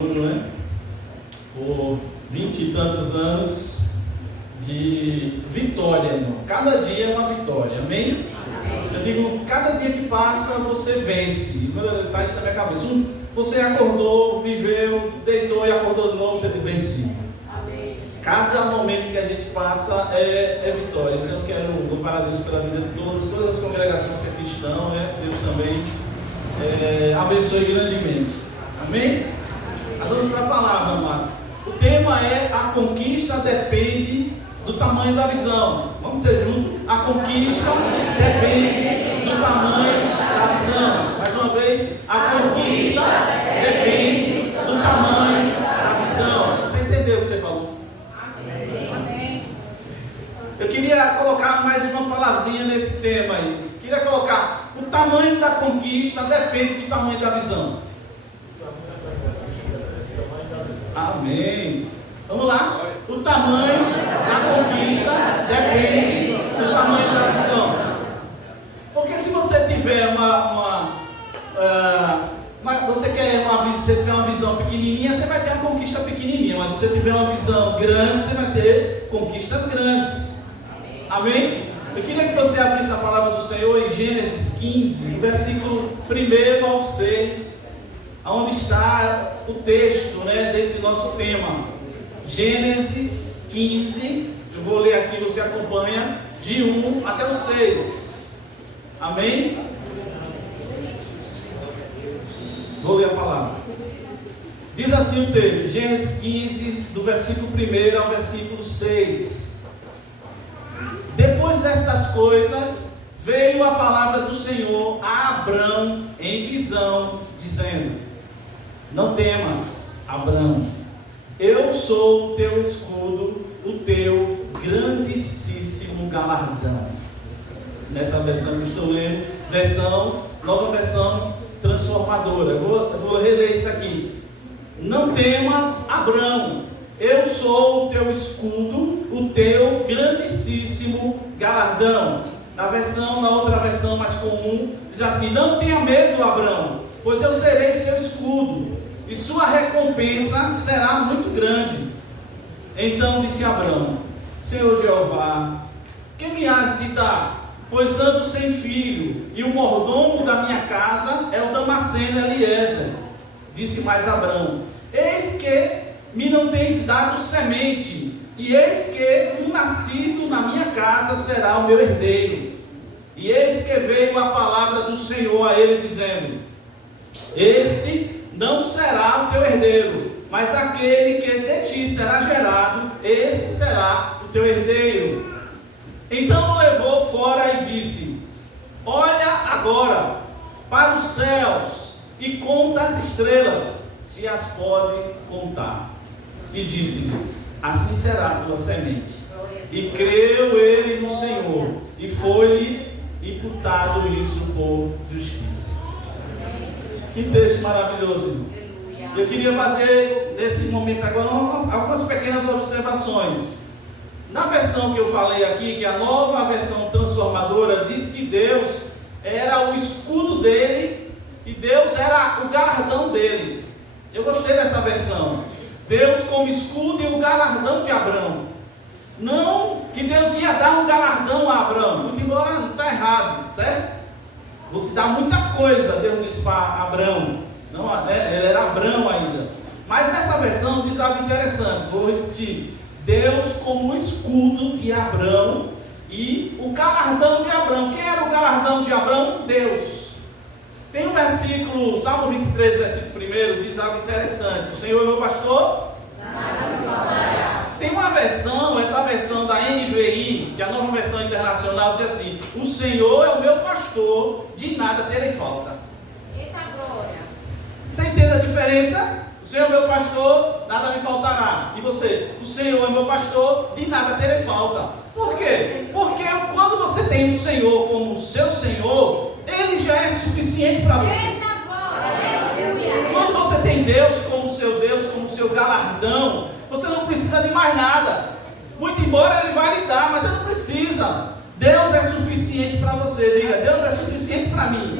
Né? Por 20 e tantos anos de vitória, irmão. Cada dia é uma vitória, amém? Eu digo, cada dia que passa você vence. Está isso na minha cabeça. Você acordou, viveu, deitou e acordou de novo, você vence. Cada momento que a gente passa é vitória. Então eu quero louvar a Deus pela vida de todas as congregações que aqui estão, né? Deus também abençoe grandemente. Amém? Nós vamos para a palavra, amado. O tema é: a conquista depende do tamanho da visão. Vamos dizer junto: a conquista depende do tamanho da visão. Mais uma vez: a conquista depende do tamanho da visão. Você entendeu o que você falou? Amém. Eu queria colocar mais uma palavrinha nesse tema aí. Queria colocar: o tamanho da conquista depende do tamanho da visão. Amém. Vamos lá. O tamanho da conquista depende do tamanho da visão. Porque se você tiver você tem uma visão pequenininha, você vai ter uma conquista pequenininha. Mas se você tiver uma visão grande, você vai ter conquistas grandes. Amém? Eu queria que você abrisse a palavra do Senhor em Gênesis 15, versículo 1 ao 6. Onde está o texto, né, desse nosso tema. Gênesis 15, eu vou ler aqui, você acompanha, de 1 até o 6. Amém? Vou ler a palavra. Diz assim o texto, Gênesis 15, do versículo 1 ao versículo 6. Depois destas coisas, veio a palavra do Senhor a Abrão em visão, dizendo: não temas, Abrão, eu sou o teu escudo, o teu grandíssimo galardão. Nessa versão que eu estou lendo, nova versão transformadora. Eu vou reler isso aqui. Não temas, Abrão, eu sou o teu escudo, o teu grandíssimo galardão. Na outra versão mais comum, diz assim: não tenha medo, Abrão, pois eu serei seu escudo, e sua recompensa será muito grande. Então disse Abrão: Senhor Jeová, que me has de dar? Pois ando sem filho, e o mordomo da minha casa é o Damasceno Eliezer. Disse mais Abrão: eis que me não tens dado semente, e eis que um nascido na minha casa será o meu herdeiro. E eis que veio a palavra do Senhor a ele, dizendo: este não será o teu herdeiro, mas aquele que de ti será gerado, esse será o teu herdeiro. Então o levou fora e disse: olha agora para os céus e conta as estrelas, se as podem contar. E disse-lhe: assim será a tua semente. E creu ele no Senhor, e foi-lhe imputado isso por justiça. Que texto maravilhoso, irmão. Eu queria fazer nesse momento agora algumas pequenas observações. Na versão que eu falei aqui, que é a nova versão transformadora, diz que Deus era o escudo dele e Deus era o galardão dele. Eu gostei dessa versão. Deus como escudo e o galardão de Abrão. Não que Deus ia dar um galardão a Abrão, muito embora não está errado, certo? Vou te dar muita coisa, Deus disse para Abrão. Não, ele era Abrão ainda. Mas nessa versão diz algo interessante, vou repetir. Deus como escudo de Abrão e o galardão de Abrão. Quem era o galardão de Abrão? Deus. Tem um versículo, Salmo 23, versículo 1, diz algo interessante: o Senhor é meu pastor, nada me faltará. Tem uma versão, essa versão da NVI, que é a nova versão internacional, diz assim: o Senhor é o meu pastor, de nada terei falta. Eita glória! Você entende a diferença? O Senhor é meu pastor, nada me faltará. E você? O Senhor é meu pastor, de nada terei falta. Por quê? Porque quando você tem o Senhor como seu Senhor, Ele já é suficiente para você. Quando você tem Deus, como seu galardão, você não precisa de mais nada. Muito embora Ele vai lhe dar, mas Ele não precisa. Deus é suficiente para você. Diga: Deus é suficiente para mim.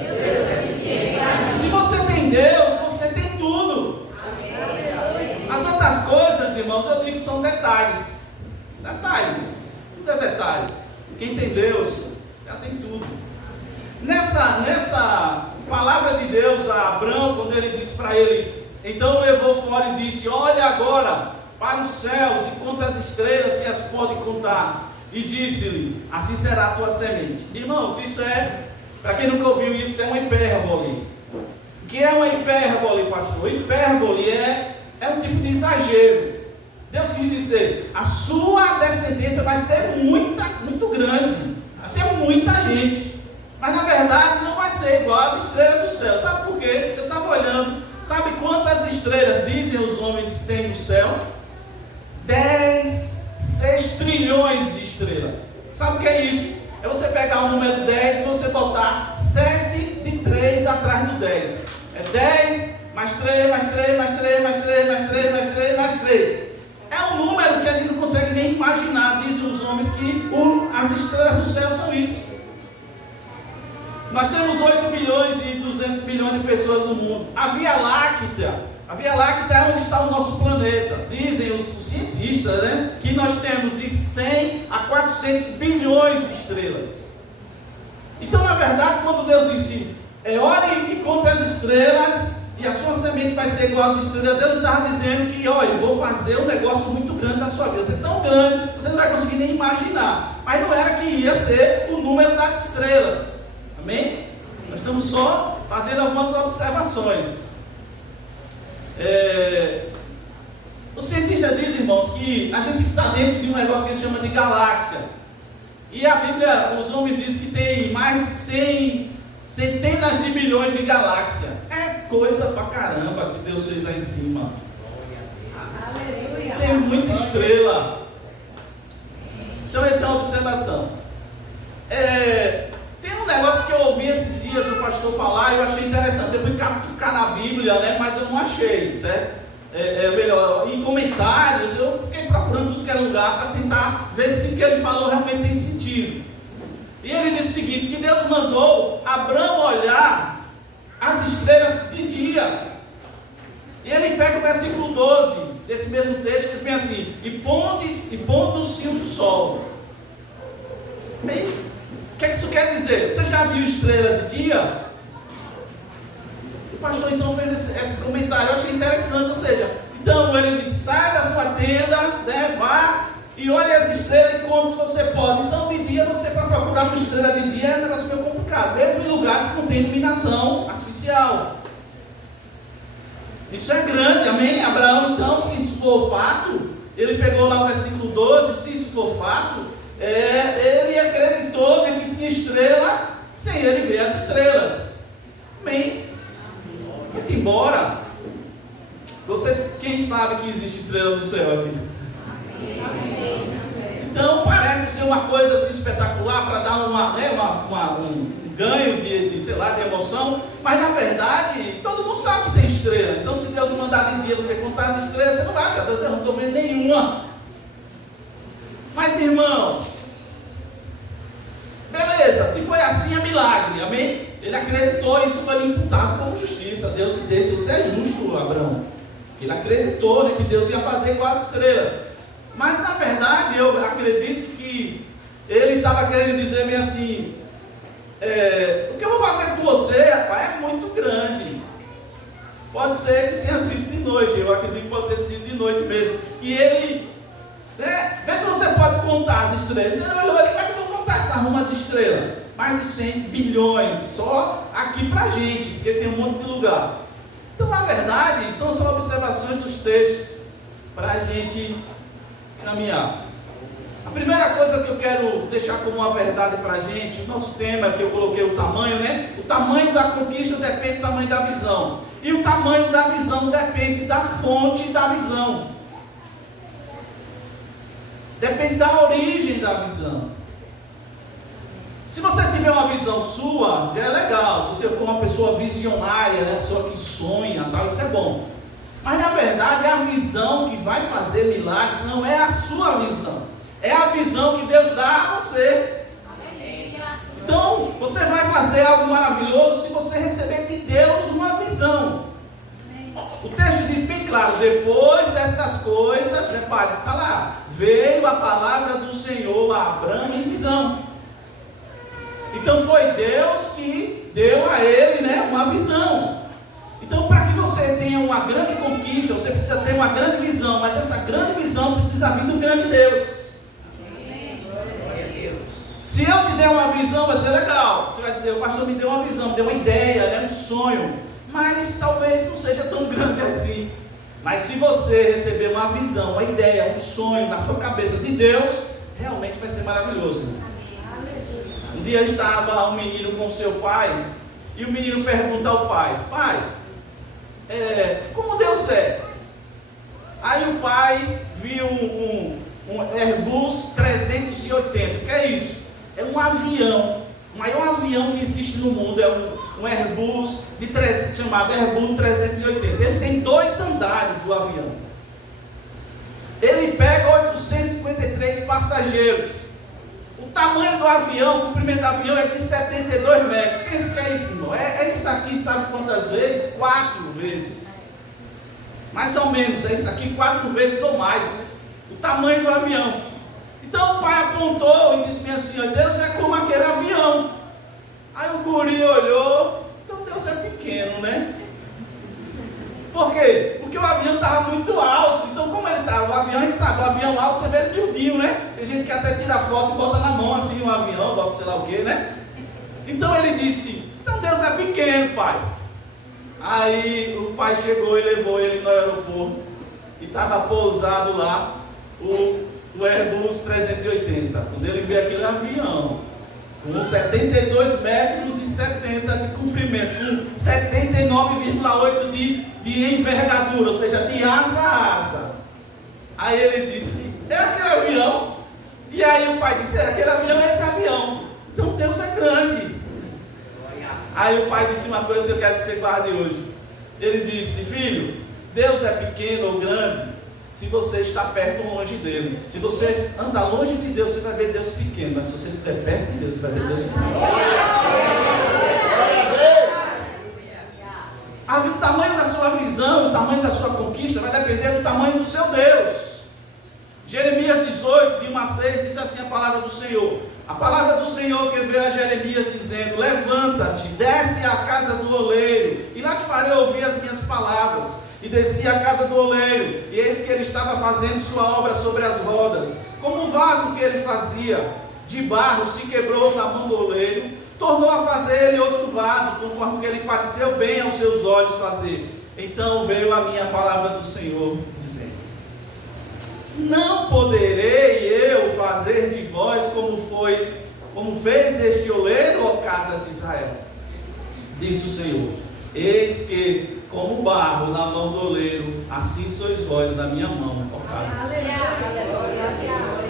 Se você tem Deus, você tem tudo. Amém. irmãos, eu digo que são detalhes. Detalhes. Tudo é detalhe. Quem tem Deus, já tem tudo. Nessa palavra de Deus a Abraão, quando ele disse para ele, então levou fora e disse: olha agora para os céus e conta as estrelas, se as pode contar. E disse-lhe: assim será a tua semente. Irmãos, isso é, para quem nunca ouviu isso, é uma hipérbole. O que é uma hipérbole, pastor? Hipérbole é um tipo de exagero. Deus quis dizer: a sua descendência vai ser muito grande, vai ser muita gente. Mas na verdade não vai ser igual às estrelas do céu. Sabe por quê? Eu estava olhando. Sabe quantas estrelas dizem os homens têm no céu? 6 trilhões de estrelas. Sabe o que é isso? É você pegar o número 10 e você botar 7 de 3 atrás do 10. É 10, mais 3, mais 3, mais 3, mais 3, mais 3, mais 3, mais 3. É um número que a gente não consegue nem imaginar. Dizem os homens que as estrelas do céu são isso. Nós temos 8 bilhões e 200 milhões de pessoas no mundo. A Via Láctea é onde está o nosso planeta. Dizem os cientistas, né, que nós temos de 100 a 400 bilhões de estrelas. Então, na verdade, quando Deus disse: olhe e conte as estrelas, e a sua semente vai ser igual às estrelas, Deus estava dizendo que, olha, eu vou fazer um negócio muito grande na sua vida. Vai ser tão grande, você não vai conseguir nem imaginar. Mas não era que ia ser o número das estrelas. Amém? Nós estamos só fazendo algumas observações. Os cientistas dizem, irmãos, que a gente está dentro de um negócio que a gente chama de galáxia. E a Bíblia, os homens dizem que tem mais 100 centenas de bilhões de galáxias. É coisa pra caramba que Deus fez aí em cima. Tem muita estrela. Então essa é uma observação. Tem um negócio que eu ouvi esses dias o pastor falar e eu achei interessante. Eu fui catucar na Bíblia, né, mas eu não achei, certo? Melhor, em comentários eu fiquei procurando tudo que era lugar para tentar ver se o que ele falou realmente tem sentido. E ele disse o seguinte: que Deus mandou Abraão olhar as estrelas de dia. E ele pega o versículo 12 desse mesmo texto e diz bem assim: e pondo-se o sol. Bem, o que isso quer dizer? Você já viu estrela de dia? O pastor então fez esse comentário, eu achei interessante. Ou seja, então ele disse: sai da sua tenda, né, vá e olhe as estrelas e conte se você pode. Então de dia, você para procurar uma estrela de dia é um negócio meio complicado, mesmo em lugares que não tem iluminação artificial. Isso é grande, amém? Abraão então, se isso for fato, ele pegou lá o versículo 12, se isso for fato, ele acreditou, né, que tinha estrela sem ele ver as estrelas. Amém? Muito embora. Vocês, quem sabe que existe estrela no céu aqui? Então parece ser uma coisa assim espetacular para dar um ganho de sei lá, de emoção, mas na verdade todo mundo sabe que tem estrela. Então se Deus mandar de dia você contar as estrelas, você não vai achar: eu não estou vendo nenhuma. Mas irmãos, beleza, se foi assim é milagre, amém? Ele acreditou, isso foi imputado como justiça. Deus disse: você é justo, Abraão. Ele acreditou, né, que Deus ia fazer igual as estrelas. Mas na verdade eu acredito que ele estava querendo dizer bem assim: o que eu vou fazer com você, rapaz, é muito grande. Pode ser que tenha sido de noite, eu acredito que pode ter sido de noite mesmo. E ele, né, vê se você pode contar as estrelas. Então ele olhou: como é que eu vou contar essa ruma de estrela? Mais de 100 bilhões, só aqui pra gente, porque tem um monte de lugar. Então na verdade, são só observações dos textos para a gente caminhar. A primeira coisa que eu quero deixar como uma verdade para a gente, o nosso tema que eu coloquei o tamanho, né? O tamanho da conquista depende do tamanho da visão. E o tamanho da visão depende da fonte da visão. Depende da origem da visão. Se você tiver uma visão sua, já é legal. Se você for uma pessoa visionária, né? Uma pessoa que sonha, tal, isso é bom. Mas na verdade a visão que vai fazer milagres não é a sua visão. É a visão que Deus dá a você. Então, você vai fazer algo maravilhoso se você receber de Deus uma visão. O texto diz bem claro, depois dessas coisas, repare, está lá, veio a palavra do Senhor a Abraão em visão. Então foi Deus que deu a ele, né, uma visão. Então, para que você tenha uma grande conquista, você precisa ter uma grande visão, mas essa grande visão precisa vir do grande Deus. Se eu te der uma visão, vai ser legal. Você vai dizer, o pastor me deu uma visão, me deu uma ideia, né, um sonho, mas talvez não seja tão grande assim. Mas se você receber uma visão, uma ideia, um sonho na sua cabeça de Deus, realmente vai ser maravilhoso. Um dia estava um menino com seu pai, e o menino pergunta ao pai: pai, como Deus é? Aí o pai viu um Airbus 380. O que é isso? É um avião, o maior avião que existe no mundo. É um Airbus chamado Airbus 380. Ele tem 2 andares, o avião. Ele pega 853 passageiros. O tamanho do avião, o comprimento do avião é de 72 metros. Pensa que é isso, irmão. É isso aqui, sabe quantas vezes? 4 vezes. Mais ou menos, é isso aqui 4 vezes ou mais. O tamanho do avião. Então o pai apontou e disse assim: Deus é como aquele avião. Aí o guri olhou, então Deus é pequeno, né? Por quê? Porque o avião estava muito alto. Então, como ele estava, o avião, a gente sabe, o avião alto você vê ele miudinho, né? Tem gente que até tira foto e bota na mão assim o avião, bota sei lá o que, né? Então ele disse: então Deus é pequeno, pai. Aí o pai chegou e levou ele no aeroporto. E estava pousado lá o Airbus 380. Quando ele vê aquele avião com 72 metros e 70 de comprimento, com 79,8 de envergadura, ou seja, de asa a asa. Aí ele disse: é aquele avião. E aí o pai disse: é aquele avião, é esse avião. Então Deus é grande. Aí o pai disse uma coisa que eu quero que você guarde hoje. Ele disse: filho, Deus é pequeno ou grande se você está perto ou longe dele. Se você anda longe de Deus, você vai ver Deus pequeno. Mas se você estiver perto de Deus, você vai ver Deus pequeno. O tamanho da sua visão, o tamanho da sua conquista vai depender do tamanho do seu Deus. Jeremias 18, de 1 a 6, diz assim a palavra do Senhor. A palavra do Senhor que veio a Jeremias dizendo: levanta-te, desce à casa do oleiro, e lá te farei ouvir as minhas palavras. E desci à casa do oleiro, e eis que ele estava fazendo sua obra sobre as rodas. Como o vaso que ele fazia de barro se quebrou na mão do oleiro, tornou a fazer ele outro vaso, conforme que ele pareceu bem aos seus olhos fazer. Então veio a minha palavra do Senhor, dizendo: não poderei eu fazer de vós como fez este oleiro, ó casa de Israel? Disse o Senhor: eis que como barro na mão do oleiro, assim sois vós na minha mão, ó casa de Israel.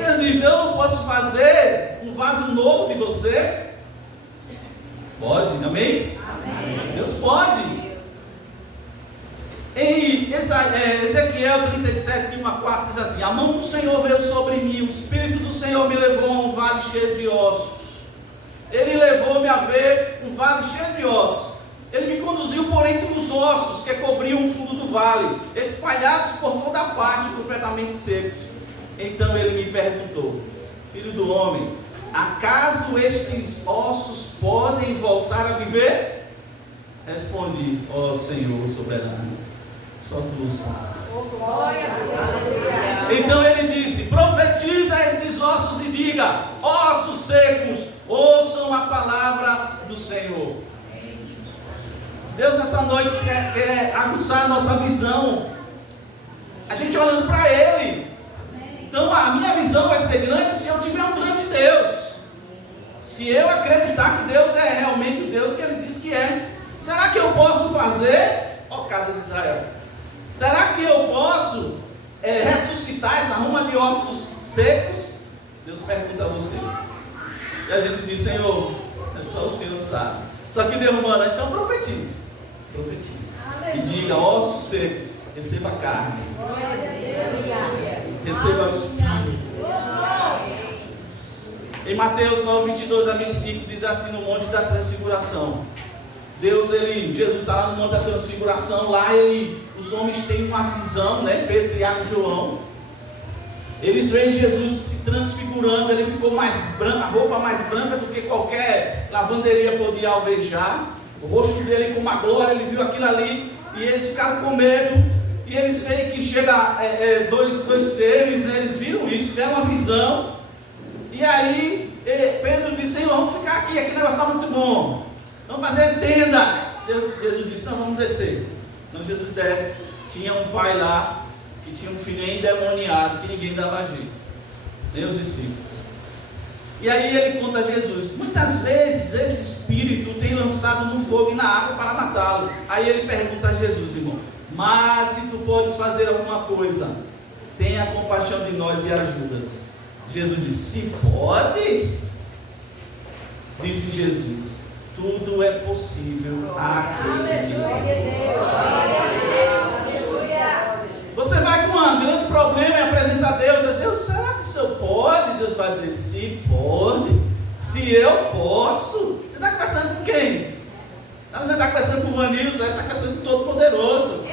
Ele diz: eu não posso fazer um vaso novo de você? Pode, amém? Amém. Deus pode. Em Ezequiel 37, de 1 a 4, diz assim: a mão do Senhor veio sobre mim, o Espírito do Senhor me levou a um vale cheio de ossos. Ele levou-me a ver um vale cheio de ossos. Ele me conduziu por entre os ossos que cobriam o fundo do vale, espalhados por toda a parte, completamente secos. Então ele me perguntou: filho do homem, acaso estes ossos podem voltar a viver? Respondi: ó Senhor soberano, só tu sabes. Então ele disse: profetiza a estes ossos e diga: ossos secos, ouçam a palavra do Senhor. Deus nessa noite quer aguçar a nossa visão, a gente olhando para Ele. Então a minha visão vai ser grande se eu tiver um grande Deus, se eu acreditar que Deus é realmente o Deus que Ele diz que é. Será que eu posso fazer, ó casa de Israel? Será que eu posso ressuscitar essa ruma de ossos secos? Deus pergunta a você. E a gente diz: Senhor, só o Senhor sabe. Só que Deus manda: então profetize. Profetize. E diga: ossos secos, receba carne. Receba o Espírito. Em Mateus 9, 22 a 25, diz assim no Monte da Transfiguração: Jesus está lá no Monte da Transfiguração, lá os homens têm uma visão, né? Pedro, Tiago e João. Eles veem Jesus se transfigurando, ele ficou mais branco, a roupa mais branca do que qualquer lavanderia podia alvejar. O rosto dele com uma glória, ele viu aquilo ali, e eles ficaram com medo, e eles veem que chega dois seres, né? Eles viram isso, tiveram uma visão, e aí Pedro disse: Senhor, vamos ficar aqui, aqui o negócio está muito bom, vamos fazer tendas. Jesus disse: não, vamos descer. Então Jesus desce, tinha um pai lá, que tinha um filho endemoniado, que ninguém dava jeito, nem os discípulos. E aí ele conta a Jesus: muitas vezes esse espírito tem lançado no fogo e na água para matá-lo. Aí ele pergunta a Jesus: irmão, mas se tu podes fazer alguma coisa, tenha compaixão de nós e ajuda-nos. Jesus disse: se podes, disse Jesus, tudo é possível àquele que Você vai com um grande problema e apresenta a Deus: Deus, será que o Senhor pode? Deus vai dizer: se pode, se eu posso. Você está conversando com quem? Você está conversando com o Vanil, você está conversando com o Todo-Poderoso.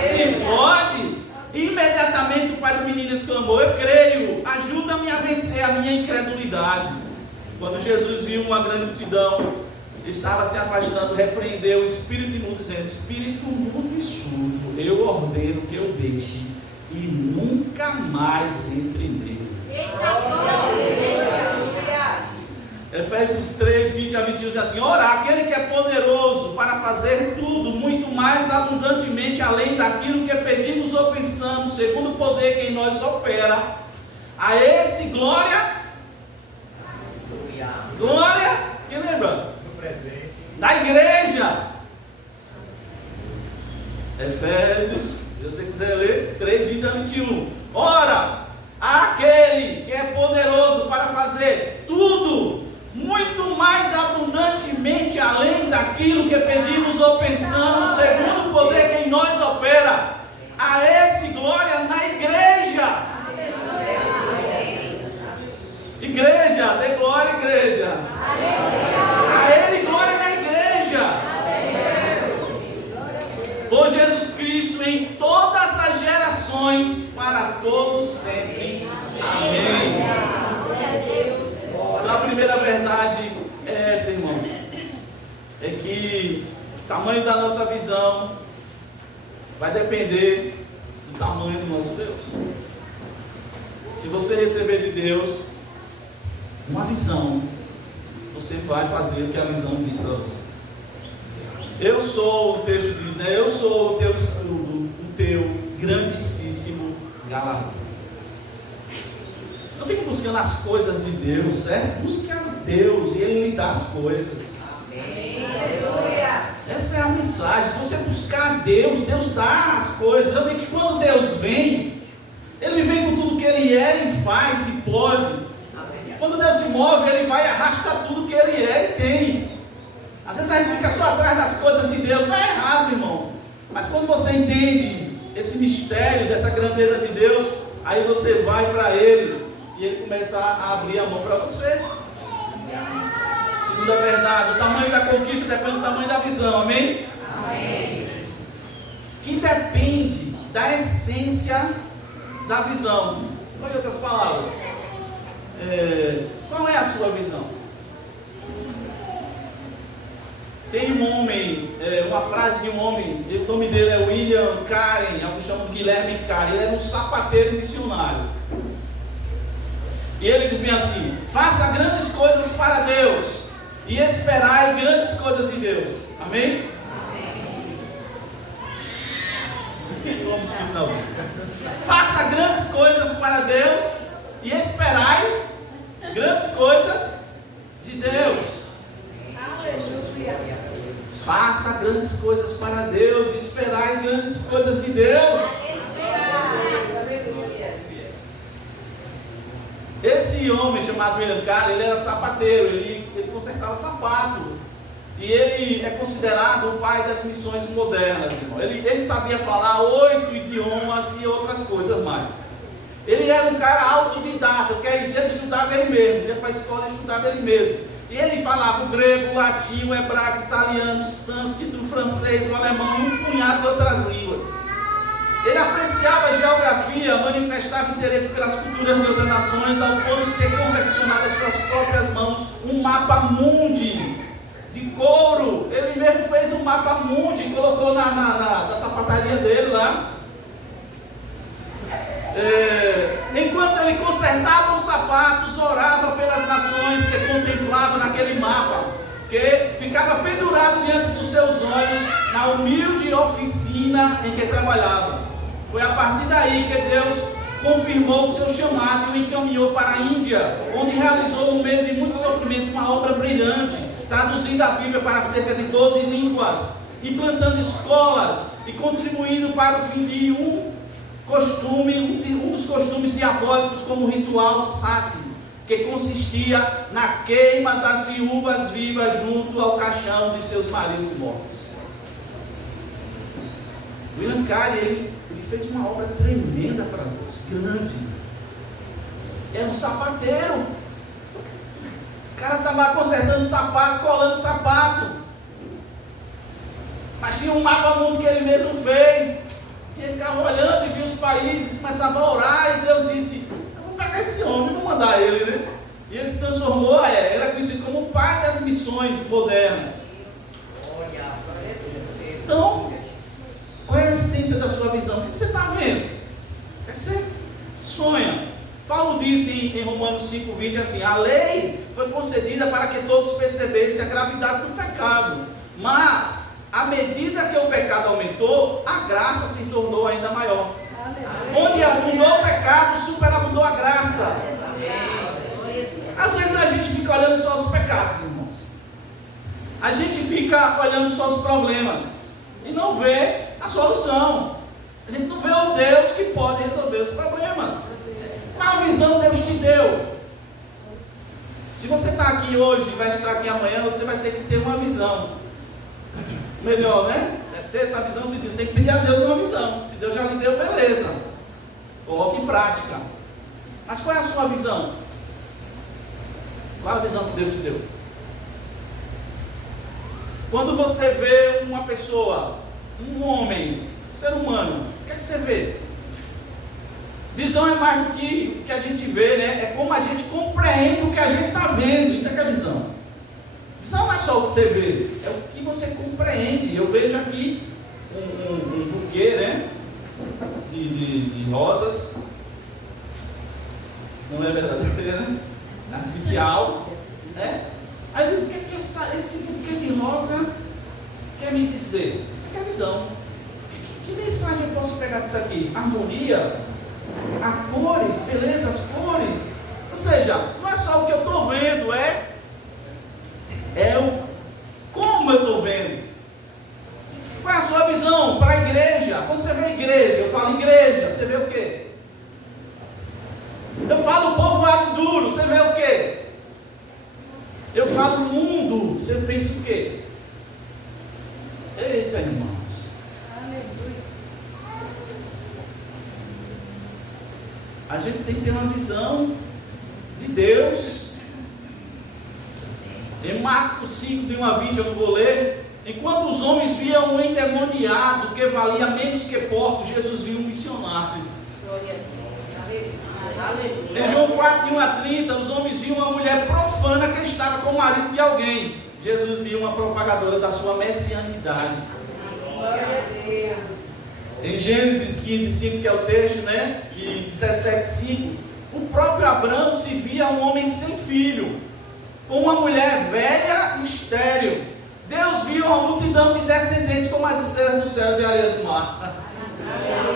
Se pode. Imediatamente o pai do menino exclamou: eu creio, ajuda-me a vencer a minha incredulidade. Quando Jesus viu uma grande multidão, estava se afastando, repreendeu o espírito imundo, dizendo: espírito mudo e surdo, eu ordeno que eu deixe e nunca mais entre nele. Efésios 3, 20 a 21 diz assim: ora, aquele que é poderoso para fazer tudo muito mais abundantemente além daquilo que pedimos ou pensamos, segundo o poder que em nós opera, a esse glória, quem lembra? Da igreja. Efésios, se você quiser ler, 3, 20 a 21. Ora, aquele que é poderoso para fazer tudo muito mais abundantemente além daquilo que pedimos ou pensamos, segundo o poder que em nós opera, a esse glória na igreja. Igreja, dê glória, igreja. A ele glória na igreja. Por Jesus Cristo em todas as gerações, para todos sempre. Amém. Então a primeira verdade é essa, irmão, é que o tamanho da nossa visão vai depender do tamanho do nosso Deus. Se você receber de Deus uma visão, você vai fazer o que a visão diz para você. Eu sou, o texto diz, né? Eu sou o teu escudo, o teu grandíssimo galardão. Não fique buscando as coisas de Deus, certo? Busque a Deus e Ele lhe dá as coisas. Essa é a mensagem. Se você buscar a Deus, Deus dá as coisas. Eu digo que quando Deus vem, Ele vem com tudo que Ele é e faz e pode. Quando Deus se move, Ele vai e arrasta tudo que Ele é e tem. Às vezes a gente fica só atrás das coisas de Deus. Não é errado, irmão. Mas quando você entende esse mistério, dessa grandeza de Deus, aí você vai para Ele e Ele começa a abrir a mão para você. Segunda verdade, o tamanho da conquista depende do tamanho da visão. Amém? Amém. Que depende da essência da visão. Em outras palavras, qual é a sua visão? Tem um homem, uma frase de um homem, o nome dele é William Carey, alguns chamam de Guilherme Carey. Ele era um sapateiro missionário. E ele diz bem assim: faça grandes coisas para Deus e esperai grandes coisas de Deus. Amém? Vamos que não. Faça grandes coisas para Deus e esperai grandes coisas de Deus. Aleluia. Faça grandes coisas para Deus e esperai grandes coisas de Deus. Esse homem chamado William Carey, ele era sapateiro, ele consertava sapato. E ele é considerado o pai das missões modernas, irmão. Ele sabia falar 8 idiomas e outras coisas mais. Ele era um cara autodidata, quer dizer, ele estudava ele mesmo. Ele ia para a escola e estudava ele mesmo. E ele falava o grego, o latim, o hebraico, o italiano, o sânscrito, o francês, o alemão e um punhado de outras línguas. Ele apreciava a geografia, manifestava interesse pelas culturas de outras nações, ao ponto de ter confeccionado as suas próprias mãos um mapa mundi de couro. Ele mesmo fez um mapa mundi e colocou na sapataria dele lá. Enquanto ele consertava os sapatos, orava pelas nações que contemplava naquele mapa, que ficava pendurado diante dos seus olhos na humilde oficina em que trabalhava. Foi a partir daí que Deus confirmou o seu chamado e o encaminhou para a Índia, onde realizou, no meio de muito sofrimento, uma obra brilhante, traduzindo a Bíblia para cerca de 12 línguas, implantando escolas e contribuindo para o fim de um dos costumes diabólicos, como o ritual sati, que consistia na queima das viúvas vivas junto ao caixão de seus maridos mortos. William Carey, ele fez uma obra tremenda para nós, grande. Era um sapateiro. O cara estava consertando sapato, colando sapato. Mas tinha um mapa mundo que ele mesmo fez. E ele ficava olhando e via os países, começava a orar, e Deus disse: eu vou pegar esse homem, vou mandar ele, né? E ele se transformou, ele era conhecido como o pai das missões modernas. Então, qual é a essência da sua visão? O que você está vendo? O que você sonha? Paulo disse em Romanos 5,20 assim: a lei foi concedida para que todos percebessem a gravidade do pecado, mas à medida que o pecado aumentou, a graça se tornou ainda maior. Onde abundou o pecado, superabundou a graça. Às vezes a gente fica olhando só os pecados, irmãos. A gente fica olhando só os problemas e não vê a solução. A gente não vê o Deus que pode resolver os problemas. Qual a visão Deus te deu? Se você está aqui hoje e vai estar aqui amanhã, você vai ter que ter uma visão. Melhor, né? Ter essa visão, você tem que pedir a Deus uma visão. Se Deus já lhe deu, beleza. Coloque em prática. Mas qual é a sua visão? Qual a visão que Deus te deu? Quando você vê uma pessoa, um homem, um ser humano, o que é que você vê? Visão é mais do que o que a gente vê, né? É como a gente compreende o que a gente está vendo. Isso é que é visão. Visão não é só o que você vê, é o que você compreende. Eu vejo aqui um buquê, né? De rosas. Não é verdadeira, né? Artificial, né? Aí o que é que esse buquê de rosa quer me dizer? Isso aqui é visão. Que mensagem eu posso pegar disso aqui? Harmonia, a cores, beleza, as cores. Ou seja, não é só o que eu estou vendo, é o como eu estou vendo. Qual é a sua visão para a igreja? Quando você vê a igreja, eu falo igreja, você vê o quê? Eu falo povoado duro, você vê o quê? Eu falo mundo, você pensa o quê? Eita, irmãos. A gente tem que ter uma visão de Deus. Em Marcos 5, de 1 a 20, eu não vou ler. Enquanto os homens viam um endemoniado que valia menos que porco, Jesus viu um missionário. Em João 4, de 1 a 30, os homens viam uma mulher profana que estava com o marido de alguém. Jesus viu uma propagadora da sua messianidade. Em Gênesis 15, 5, que é o texto, né? De 17, 5, o próprio Abraão se via um homem sem filho, com uma mulher velha e estéril. Deus viu uma multidão de descendentes como as estrelas dos céus e a areia do mar.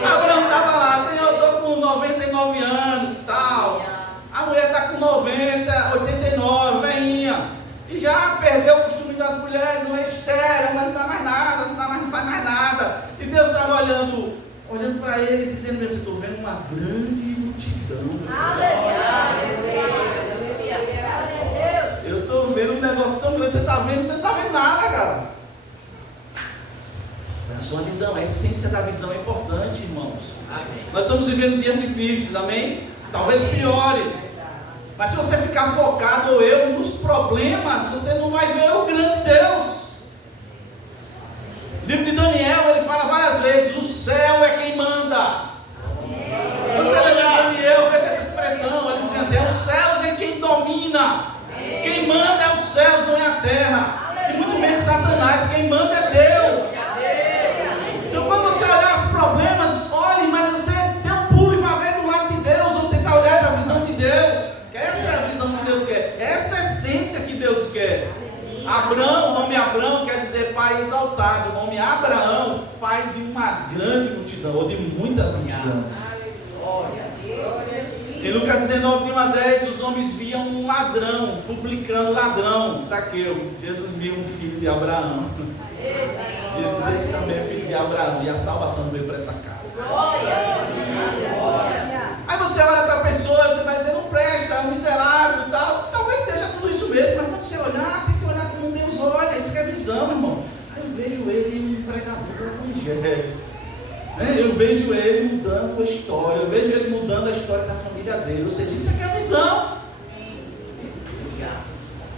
Abraão estava lá: Senhor, eu estou com 99 anos, tal. A mulher está com 90, 89, velhinha. E já perdeu o costume das mulheres, não é estéril, mas não dá mais nada, não sai mais nada. E Deus estava olhando para eles, dizendo: eu estou vendo uma grande multidão. Eu estou vendo um negócio tão grande. Você está vendo? Você não está vendo nada, cara. A sua visão, a essência da visão é importante, irmãos. Amém. Nós estamos vivendo dias difíceis, amém? Talvez piore. Mas se você ficar focado, ou eu, nos problemas, você não vai ver o grande Deus. O livro de Daniel, ele fala várias vezes, o céu é quem manda. Quando você lê Daniel, veja essa expressão, ele diz assim, os céus é quem domina. Quem manda é os céus, não é a terra. E muito menos Satanás, quem manda é Deus. Então quando você olhar os problemas, olhe, mas você dê um pulo e vá ver do lado de Deus, ou tentar olhar da visão de Deus. Essa é a visão que Deus quer, essa é a essência que Deus quer. Abrão, o nome Abrão quer dizer pai exaltado. O nome Abraão, pai de uma grande multidão, ou de muitas multidões. Em Lucas 19, de 1 a 10, os homens viam um ladrão, publicano ladrão, Zaqueu. Jesus viu um filho de Abraão. Ele disse, esse também é filho de Abraão, e a salvação veio para essa casa. Aí você olha para a pessoa, você vai dizer, não presta, é um miserável e tal. Talvez seja tudo isso mesmo, mas quando você olhar, tem que olhar como Deus olha. Isso que é visão, irmão. Aí eu vejo ele um pregador do evangelho. Eu vejo ele mudando a história, eu vejo ele mudando a história da família dele. Ou seja, isso aqui é a visão.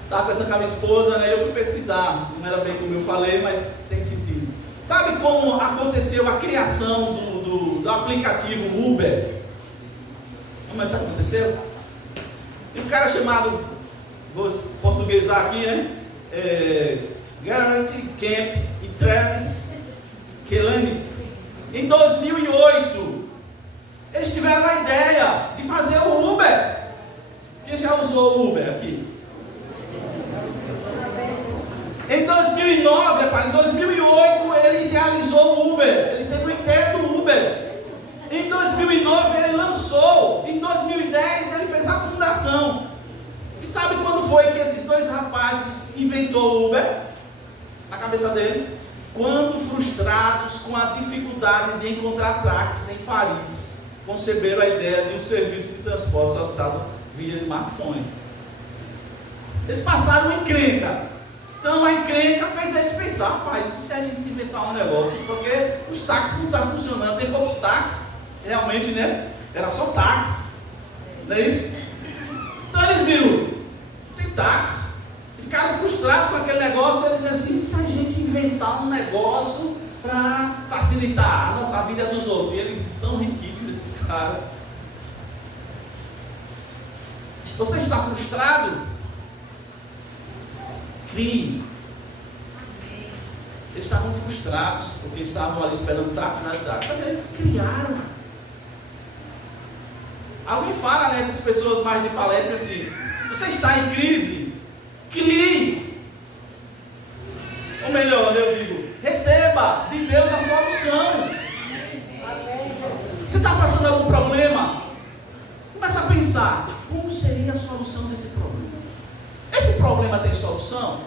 Estava conversando com a minha esposa, né? Eu fui pesquisar, não era bem como eu falei, mas tem sentido. Sabe como aconteceu a criação do aplicativo Uber? Como isso aconteceu? E um cara chamado, vou portuguesar aqui, né? Garrett Camp e Travis Kalanick. Em 2008, eles tiveram a ideia de fazer o Uber. Quem já usou o Uber aqui? Em 2008, ele idealizou o Uber. Ele teve uma ideia do Uber. Em 2009, ele lançou. Em 2010, ele fez a fundação. E sabe quando foi que esses dois rapazes inventou o Uber? Na cabeça dele? Quando frustrados com a dificuldade de encontrar táxis em Paris, conceberam a ideia de um serviço de transporte associado via smartphone. Eles passaram uma encrenca. Então a encrenca fez eles pensar, rapaz, e se a gente inventar um negócio? Porque os táxis não estão funcionando, tem poucos táxis, realmente, né? Era só táxi, não é isso? Então eles viram, tem táxi. Ficaram frustrados com aquele negócio. Eles disseram assim, se a gente inventar um negócio para facilitar a nossa vida dos outros. E eles estão riquíssimos, esses caras. Se você está frustrado, crie. Eles estavam frustrados, porque eles estavam ali esperando o táxi, táxi. Eles criaram. Alguém fala nessas pessoas mais de palestra assim, você está em crise? Crie, ou melhor, eu digo, receba de Deus a solução. Você está passando algum problema? Começa a pensar, como seria a solução desse problema? Esse problema tem solução?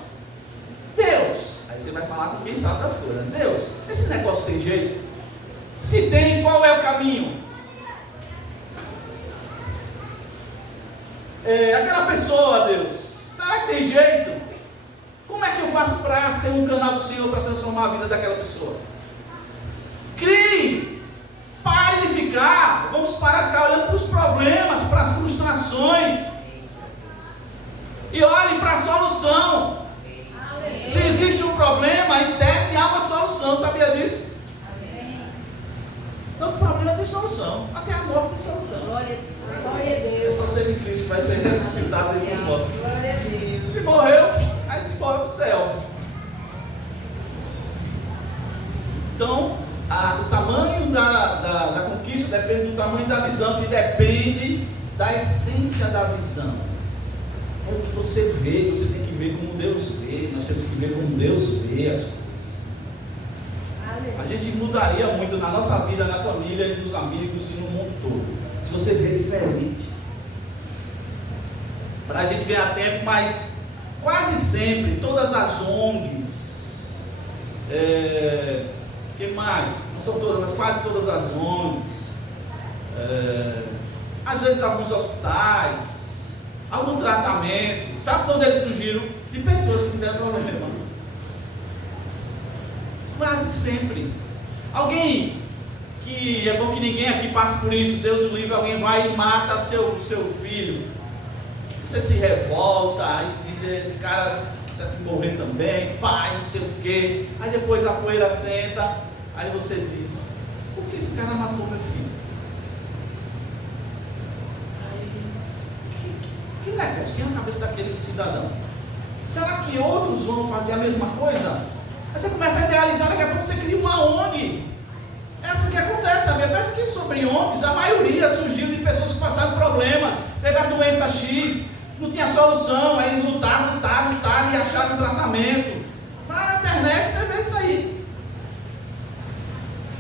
Deus, aí você vai falar com quem sabe das coisas. Deus, esse negócio tem jeito? Se tem, qual é o caminho? Aquela pessoa, Deus, será que tem jeito? Como é que eu faço para ser um canal do Senhor para transformar a vida daquela pessoa? Crie! Pare de ficar! Vamos parar de ficar olhando para os problemas, para as frustrações. E olhe para a solução. Se existe um problema, em tese há uma solução. Sabia disso? Todo problema tem solução. Até a morte tem solução. Glória a Deus. É só ser em Cristo que vai ser ressuscitado dentre os mortos. Glória a Deus. E morreu, aí se morre para o céu. Então, o tamanho da conquista depende do tamanho da visão, que depende da essência da visão. É o que você vê, você tem que ver como Deus vê. Nós temos que ver como Deus vê as coisas. A gente mudaria muito na nossa vida, na família, e nos amigos e no mundo todo, se você vê diferente. Para a gente ganhar tempo, mas quase sempre, todas as ONGs, que mais? Não são todas, mas quase todas as ONGs, às vezes alguns hospitais, algum tratamento, sabe de onde eles surgiram? De pessoas que tiveram problema. Quase sempre. Alguém que é bom que ninguém aqui passe por isso, Deus o livre, alguém vai e mata seu filho. Você se revolta, aí diz, esse cara precisa morrer também, pai, não sei o quê. Aí depois a poeira senta, aí você diz, por que esse cara matou meu filho? Aí, que negócio tinha na cabeça daquele cidadão? Será que outros vão fazer a mesma coisa? Aí você começa a idealizar, daqui a pouco você cria uma ONG. É assim que acontece, sabe? Parece que sobre ONGs, a maioria surgiu de pessoas que passaram problemas, teve a doença X, não tinha solução, aí lutaram e acharam tratamento. Mas na internet você vê isso aí.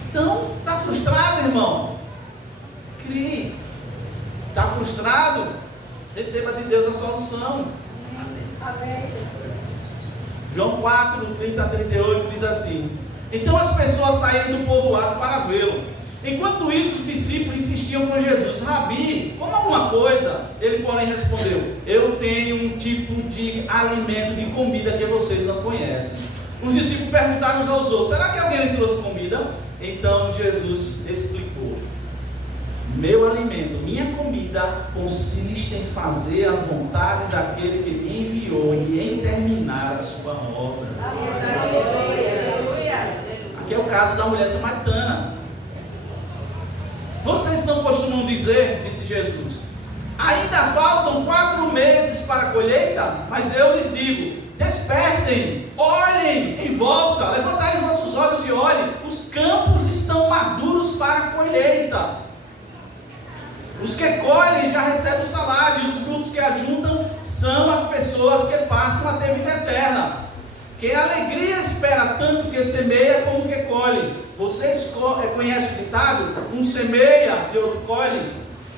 Então, está frustrado, irmão? Crie. Está frustrado? Receba de Deus a solução. Amém. João 4, 30 a 38 diz assim: então as pessoas saíram do povoado para vê-lo. Enquanto isso, os discípulos insistiam com Jesus: Rabi, coma alguma coisa. Ele, porém, respondeu: eu tenho um tipo de alimento, de comida que vocês não conhecem. Os discípulos perguntaram uns aos outros: será que alguém lhe trouxe comida? Então Jesus explicou: meu alimento, minha comida consiste em fazer a vontade daquele que me enviou e em terminar a sua obra. Aqui é o caso da mulher samaritana. Vocês não costumam dizer, disse Jesus, ainda faltam 4 meses para a colheita? Mas eu lhes digo, despertem, olhem em volta, levantai os vossos olhos e olhem, os campos estão maduros para a colheita. Os que colhem já recebem o salário, e os frutos que ajuntam são as pessoas que passam a ter vida eterna. Que a alegria espera tanto que semeia como que colhe. Vocês conhecem o ditado? Um semeia e outro colhe.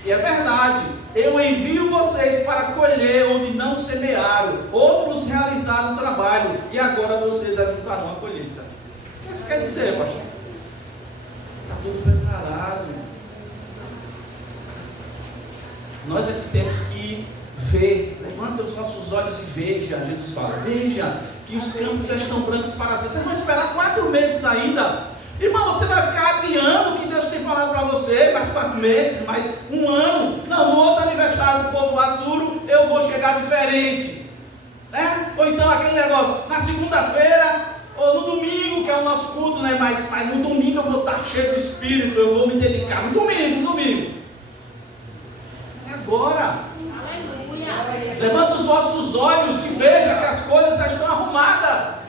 E é verdade, eu envio vocês para colher onde não semearam. Outros realizaram o trabalho e agora vocês ajuntarão a colheita. O que isso quer dizer, pastor? Está tudo preparado. Nós é que temos que ver. Levanta os nossos olhos e veja. Jesus fala, veja que os campos já estão brancos para ser. Vocês vão esperar 4 meses ainda? Irmão, você vai ficar adiando o que Deus tem falado para você, mais 4 meses, mais 1 ano. Não, no outro aniversário do povo maduro, eu vou chegar diferente, né? Ou então aquele negócio, na segunda-feira, ou no domingo, que é o nosso culto, né? Mas no domingo eu vou estar cheio do Espírito, eu vou me dedicar. No domingo. É agora. Levanta os vossos olhos e veja que as coisas já estão arrumadas.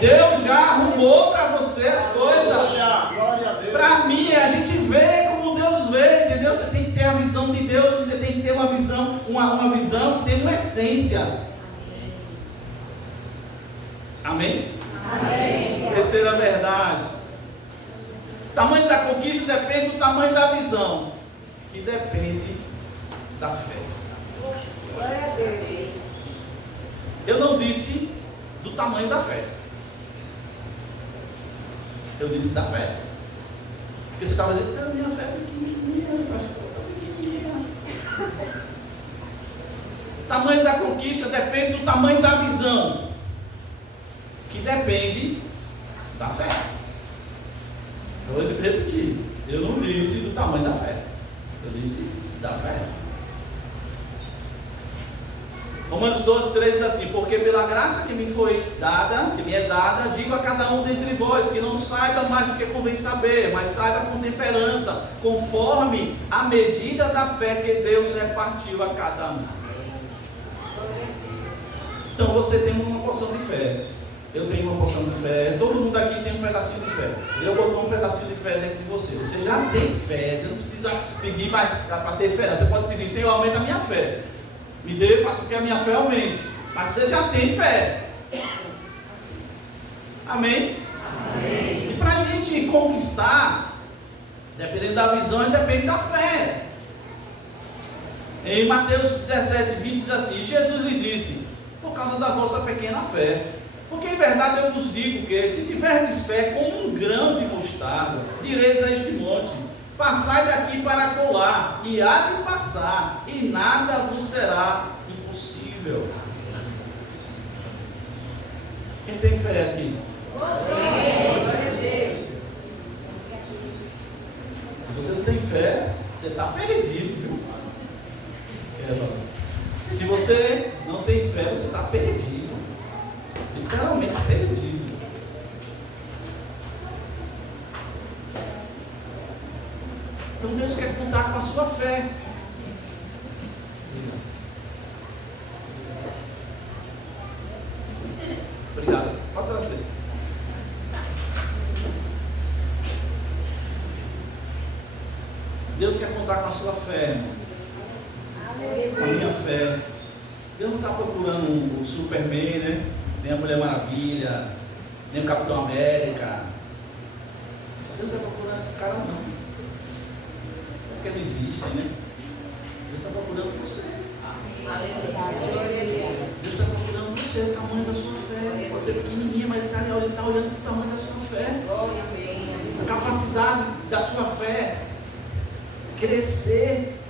Deus já arrumou para você as coisas. Para mim, a gente vê como Deus vê, entendeu? Você tem que ter a visão de Deus, você tem que ter uma visão que tem uma essência. Amém? Amém. Terceira verdade. O tamanho da conquista depende do tamanho da visão, que depende da fé. Eu não disse do tamanho da fé. Eu disse da fé. Porque você estava dizendo, minha fé é pequenininha, pastor, pequenininha. O tamanho da conquista depende do tamanho da visão, que depende da fé. Eu vou repetir. Eu não disse do tamanho da fé. Eu disse da fé. Romanos 12, 3 diz assim: porque pela graça que me é dada, digo a cada um dentre vós, que não saiba mais do que convém saber, mas saiba com temperança, conforme a medida da fé que Deus repartiu a cada um. Então você tem uma porção de fé, eu tenho uma porção de fé, todo mundo aqui tem um pedacinho de fé. Eu botou um pedacinho de fé dentro de você. Você já tem fé, você não precisa pedir mais para ter fé. Você pode pedir, Senhor, aumenta a minha fé. Me dê, faça com que a minha fé aumente. Mas você já tem fé. Amém? Amém. E para a gente conquistar, dependendo da visão, depende da fé. Em Mateus 17, 20 diz assim: Jesus lhe disse, por causa da vossa pequena fé. Porque em verdade eu vos digo que, se tiverdes fé como um grão de mostarda, direis a este monte, passai daqui para acolá, e há de passar, e nada vos será impossível. Quem tem fé aqui? Se você não tem fé, você está perdido, viu? Se você não tem fé, você está perdido. Literalmente perdido. Então Deus quer contar com a sua fé. Obrigado. Pode trazer. Deus quer contar com a sua fé, irmão. Com a minha fé. Deus não está procurando o Superman, né? Nem a Mulher Maravilha, nem o Capitão América. Deus não está procurando esses caras, não. Porque não existem, né? Deus está procurando você. Deus está procurando você, o tamanho da sua fé. Pode ser pequenininha, mas Ele está olhando para o tamanho da sua fé. A capacidade da sua fé crescer.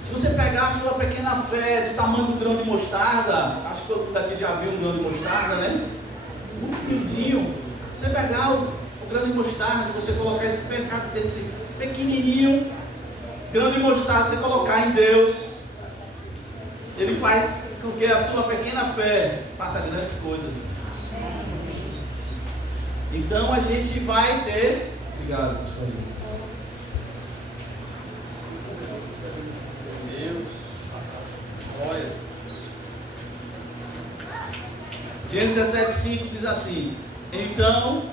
Se você pegar a sua pequena fé do tamanho do grão de mostarda, acho que todo mundo aqui já viu um grão de mostarda, né? Muito miudinho. Você pegar o grão de mostarda, você colocar esse pecado desse pequenininho grão de mostarda, você colocar em Deus, Ele faz com que a sua pequena fé faça grandes coisas. Então a gente vai ter. Obrigado, pessoal. Olha, Gênesis 17:5 diz assim: então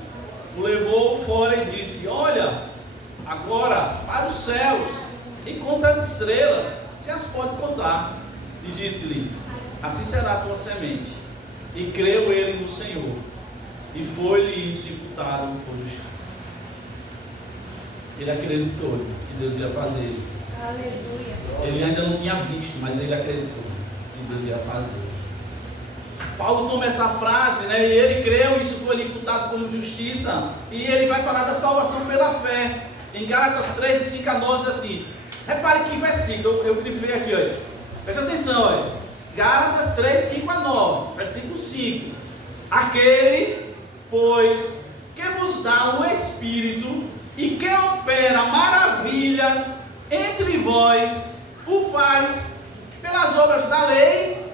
o levou fora e disse: olha, agora para os céus e conta as estrelas, se as pode contar. E disse-lhe: assim será a tua semente. E creu ele no Senhor, e foi-lhe isso imputado por justiça. Ele acreditou que Deus ia fazer. Aleluia. Ele ainda não tinha visto, mas ele acreditou que Deus ia fazer. Paulo toma essa frase, né? E ele creu, isso foi imputado como justiça. E ele vai falar da salvação pela fé. Em Gálatas 3, 5 a 9, diz assim. Repare que versículo, eu grifei aqui, olha. Preste atenção, olha. Gálatas 3, 5 a 9, versículo 5. Aquele, pois, que vos dá o Espírito e que opera maravilhas entre vós, o faz pelas obras da lei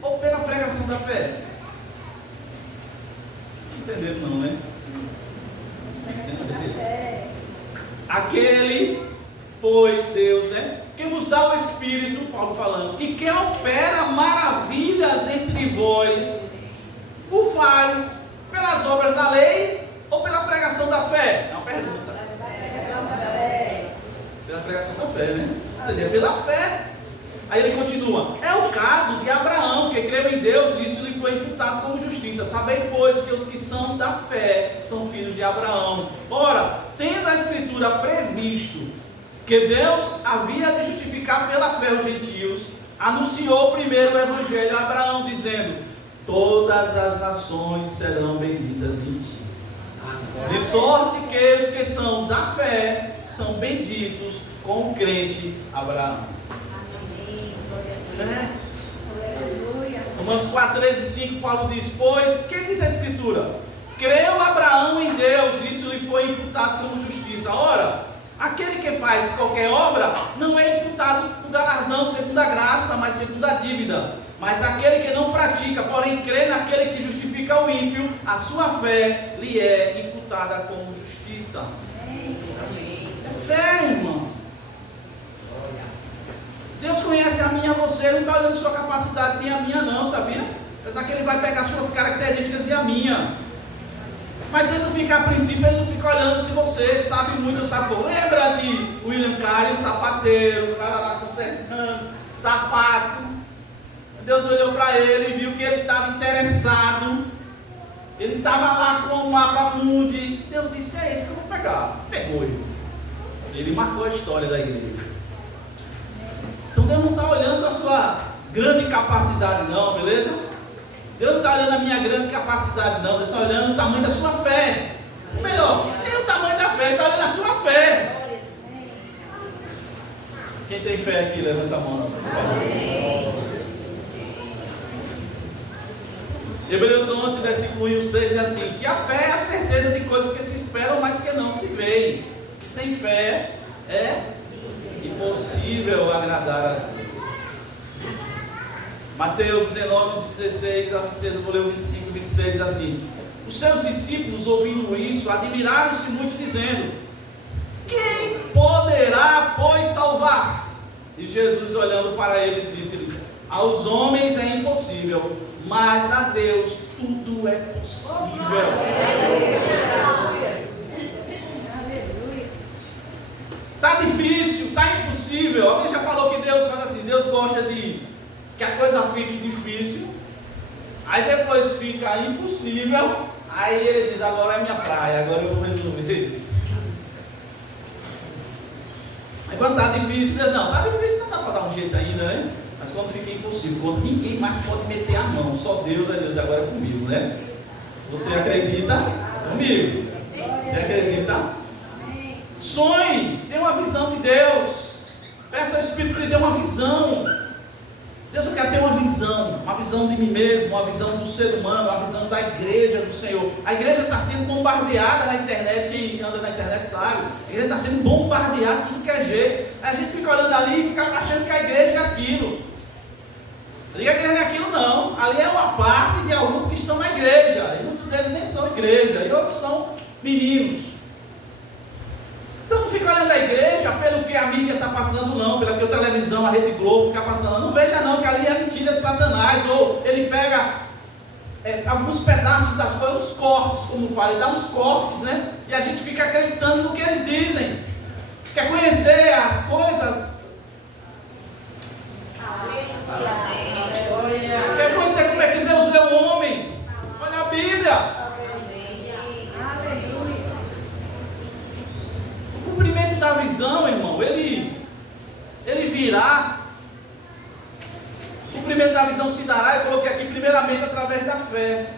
ou pela pregação da fé? Entenderam não, né? Entenderam? Aquele, pois, Deus, né? Que vos dá o Espírito, Paulo falando, e que opera maravilhas entre vós, o faz pelas obras da lei ou pela pregação da fé? É uma pergunta. Pela pregação da fé, né? Ou seja, é pela fé. Aí ele continua: é o caso de Abraão, que creu em Deus, e isso lhe foi imputado como justiça. Sabei, pois, que os que são da fé são filhos de Abraão. Ora, tendo a Escritura previsto que Deus havia de justificar pela fé os gentios, anunciou primeiro o Evangelho a Abraão, dizendo: todas as nações serão benditas em ti. De sorte que os que são da fé são benditos com o crente Abraão. Fé. Romanos 4, 13 e 5, Paulo diz: pois, que diz a Escritura? Creu Abraão em Deus, isso lhe foi imputado como justiça. Ora, aquele que faz qualquer obra não é imputado por galardão segundo a graça, mas segundo a dívida. Mas aquele que não pratica, porém crê naquele que justifica o ímpio, a sua fé lhe é imputada como justiça. É fé, irmão. Deus conhece a minha e a você, não está olhando sua capacidade nem a minha não, sabia? Apesar que Ele vai pegar suas características e a minha. Mas Ele não fica, a princípio, Ele não fica olhando se você sabe muito ou sabe pouco. Lembra de William Carey, sapateiro, estava lá consertando sapato. Deus olhou para ele e viu que ele estava interessado. Ele estava lá com o mapa mundi. Deus disse: é esse que eu vou pegar. Pegou ele. Ele marcou a história da igreja. Então Deus não está olhando a sua grande capacidade não, beleza? Deus não está olhando a minha grande capacidade não. Deus está olhando o tamanho da sua fé. Ou melhor, nem o tamanho da fé, Ele está olhando a sua fé. Quem tem fé aqui, levanta a mão, por favor. Hebreus 11, versículo 1 e 6 é assim: que a fé é a certeza de coisas que se esperam, mas que não se veem. E sem fé é impossível agradar a Deus. Mateus 19, 16 a 26, eu vou ler o 25 e 26, diz assim: os seus discípulos, ouvindo isso, admiraram-se muito, dizendo: quem poderá, pois, salvar-se? E Jesus, olhando para eles, disse-lhes: aos homens é impossível, mas a Deus tudo é possível. Está difícil, está impossível. Alguém já falou que Deus faz assim? Deus gosta de que a coisa fique difícil, aí depois fica impossível, aí ele diz: agora é minha praia, agora eu vou resolver. Aí quando está difícil, Deus: não, está difícil, não dá para dar um jeito ainda, né? Mas quando fica impossível, quando ninguém mais pode meter a mão, só Deus, aí Deus: agora é comigo, né? Você acredita? Comigo. Você acredita? Sonhe, tenha uma visão de Deus. Peça ao Espírito que lhe dê uma visão. Deus, eu quero ter uma visão de mim mesmo, uma visão do ser humano, uma visão da igreja do Senhor. A igreja está sendo bombardeada na internet, quem anda na internet sabe. A igreja está sendo bombardeada de tudo que é jeito. A gente fica olhando ali e fica achando que a igreja é aquilo. A igreja não é aquilo não. Ali é uma parte de alguns que estão na igreja. E muitos deles nem são igreja, e outros são meninos. Então não fica olhando a igreja pelo que a mídia está passando não, pela que a televisão, a Rede Globo fica passando. Não veja não que ali é mentira de Satanás, ou ele pega alguns pedaços das coisas, uns cortes, como fala, ele dá uns cortes, né? E a gente fica acreditando no que eles dizem. Quer conhecer as coisas? Quer conhecer como é que Deus vê o homem? Olha a Bíblia. O cumprimento da visão, irmão, ele virá. O cumprimento da visão se dará, eu coloquei aqui, primeiramente através da fé.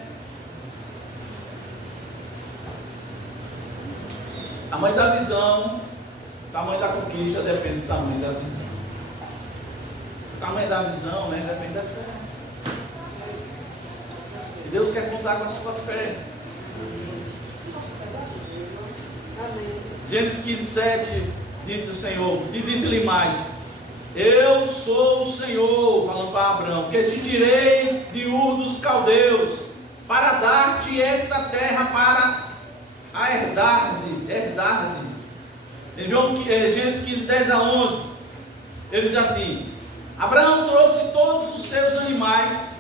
O tamanho da visão, o tamanho da conquista depende do tamanho da visão. O tamanho da visão, né, depende da fé. E Deus quer contar com a sua fé. Gênesis 15, 7, disse o Senhor, e disse-lhe mais: eu sou o Senhor, falando para Abraão, que te tirei de Ur dos Caldeus, para dar-te esta terra para a herdar-te. Em Gênesis 15, 10 a 11, ele diz assim: Abraão trouxe todos os seus animais,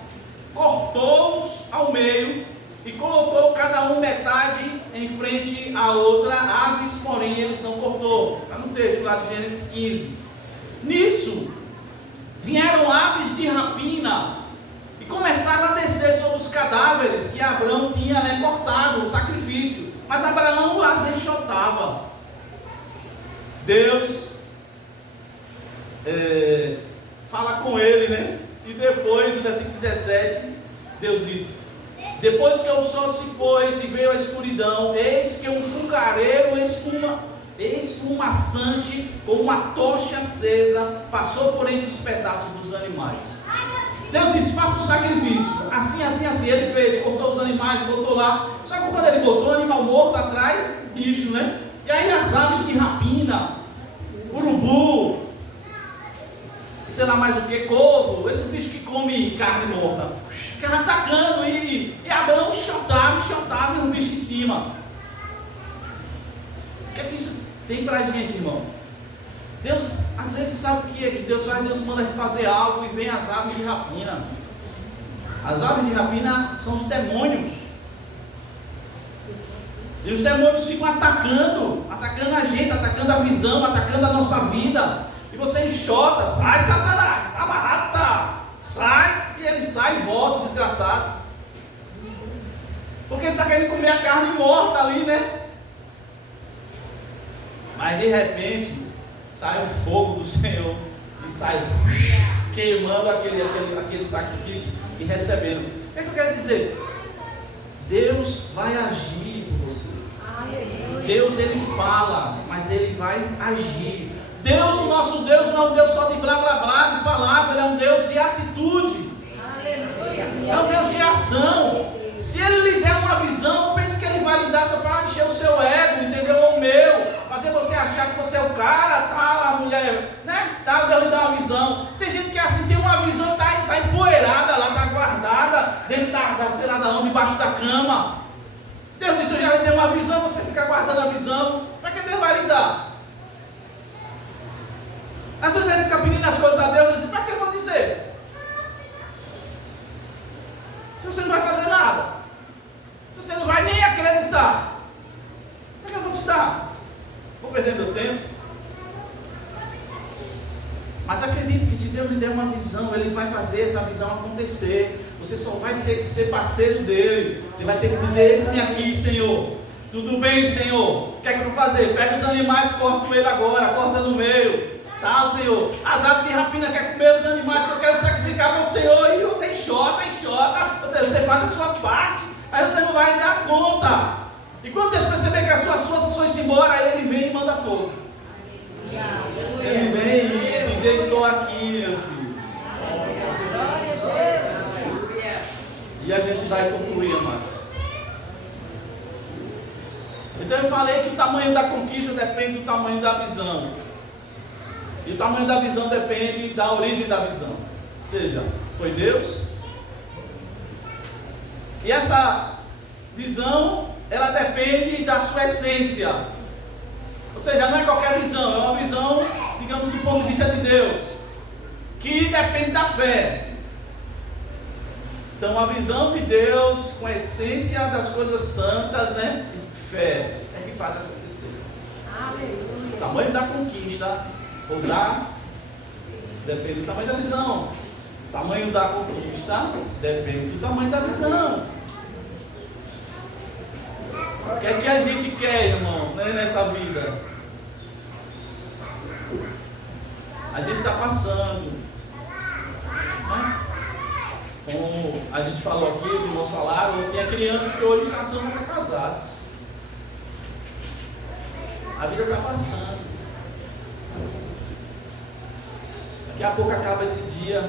cortou-os ao meio, e colocou cada um metade em frente à outra. Aves, porém, eles não cortou. Está no texto lá de Gênesis 15. Nisso, vieram aves de rapina e começaram a descer sobre os cadáveres que Abraão tinha cortado, o sacrifício. Mas Abraão as enxotava. Deus fala com ele, né? E depois, no versículo 17, Deus diz: depois que o sol se pôs e veio a escuridão, eis que um fogareiro esfumaçante, com uma tocha acesa, passou por entre os pedaços dos animais. Deus disse: faça o sacrifício, assim, assim, assim. Ele fez, cortou os animais, botou lá. Só que quando ele botou, o animal morto atrai bicho, né? E aí as aves de rapina, urubu, sei lá mais o que, corvo, esses bichos que comem carne morta, ficava atacando, e Abraão enxotava e um bicho em cima. O que é que isso tem pra gente, irmão? Deus às vezes sabe o que é que Deus faz. Deus manda a gente fazer algo e vem as aves de rapina. As aves de rapina são os demônios. E os demônios ficam atacando a gente, atacando a visão, atacando a nossa vida. E você enxota: sai Satanás, amarrata, sai. E ele sai e volta, desgraçado. Porque ele está querendo comer a carne morta ali, né? Mas de repente sai um fogo do Senhor e sai queimando aquele sacrifício e recebendo. O que é que eu quero dizer? Deus vai agir por você. Deus, ele fala, mas ele vai agir. Deus, o nosso Deus, não é um Deus só de blá blá blá, de palavra. Ele é um Deus de atitude. É um Deus de ação. Se ele lhe der uma visão, pense que ele vai lhe dar só para encher o seu ego, entendeu? Ou o meu, fazer fazer você achar que você é o cara, tal, a mulher, né? Tal, Deus lhe dá uma visão. Tem gente que é assim, tem uma visão, está empoeirada lá, está guardada dentro sei lá da onde, debaixo da cama. Deus disse, eu já lhe dei uma visão, você fica guardando a visão. Para que Deus vai lhe dar? Às vezes ele fica pedindo as coisas a Deus e diz, para que eu vou dizer? Se você não vai fazer nada, se você não vai nem acreditar, para que eu vou te dar? Vou perder meu tempo? Mas acredite que se Deus lhe der uma visão, Ele vai fazer essa visão acontecer. Você só vai ter que ser parceiro dele. Você vai ter que dizer, eis-me aqui, Senhor. Tudo bem, Senhor? O que é que eu vou fazer? Pega os animais, corta ele agora, corta no meio. Tá, Senhor? As aves de rapina quer comer os animais que eu quero sacrificar para o Senhor. E você enxota. Você faz a sua parte. Aí você não vai dar conta. E quando Deus perceber que as suas forças foram embora, aí Ele vem e manda fogo. Ele vem e diz, eu estou aqui, meu filho. E a gente vai concluir, amados. Então eu falei que o tamanho da conquista depende do tamanho da visão. E o tamanho da visão depende da origem da visão. Ou seja, foi Deus. E essa visão, ela depende da sua essência. Ou seja, não é qualquer visão, é uma visão, digamos, do ponto de vista de Deus, que depende da fé. Então, a visão de Deus, com a essência das coisas santas, né? Fé, é que faz acontecer. Aleluia. O tamanho da conquista, ou depende do tamanho da visão. O tamanho da conquista depende do tamanho da visão. O que é que a gente quer, irmão, né, nessa vida? A gente está passando, né? Como a gente falou aqui, os irmãos falaram, tinha crianças que hoje estão sendo casadas. A vida está passando. Daqui a pouco acaba esse dia.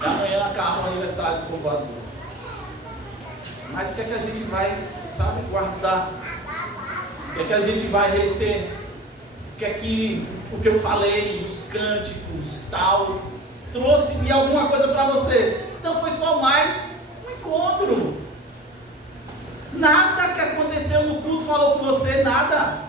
E amanhã acaba o aniversário do povoador. Mas o que é que a gente vai, sabe, guardar? O que é que a gente vai reter? O que é que o que eu falei, os cânticos, tal, trouxe de alguma coisa para você? Senão foi só mais um encontro. Nada que aconteceu no culto falou com você, nada.